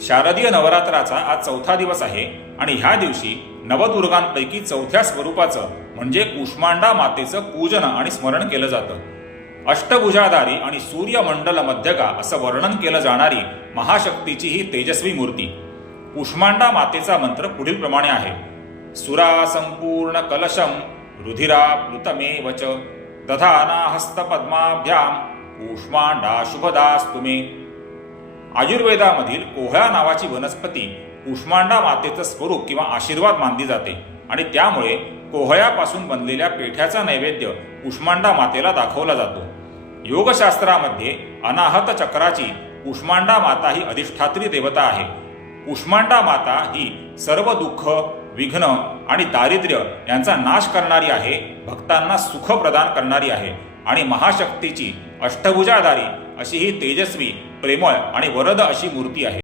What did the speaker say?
शारदीय नवरात्राचा आज चौथा दिवस आहे आणि ह्या दिवशी नवदुर्गांपैकी चौथ्या स्वरूपाचं म्हणजे कुष्मांडा मातेचं पूजन आणि स्मरण केलं जातं. अष्टभुजाधारी आणि सूर्यमंडल मध्यगा असं वर्णन केलं जाणारी महाशक्तीची ही तेजस्वी मूर्ती कुष्मांडा मातेचा मंत्र पुढील प्रमाणे आहे. सुरा संपूर्ण कलशम रुधिरा प्लुतमे वच दधाना हस्तपद्माभ्याम कुष्मांडा शुभदास्तुमे. आयुर्वेदामधील कोहळा नावाची वनस्पती कुष्मांडा मातेचं स्वरूप किंवा आशीर्वाद मानली जाते आणि त्यामुळे कोहळ्यापासून बनलेल्या पेठ्याचा नैवेद्य कुष्मांडा मातेला दाखवला जातो. योगशास्त्रामध्ये अनाहत चक्राची कुष्मांडा माता ही अधिष्ठात्री देवता आहे. कुष्मांडा माता ही सर्व दुःख, विघ्न आणि दारिद्र्य यांचा नाश करणारी आहे, भक्तांना सुख प्रदान करणारी आहे आणि महाशक्तीची अष्टभुजाधारी अशी ही तेजस्वी, प्रेमळ आणि वरद अशी मूर्ती आहे.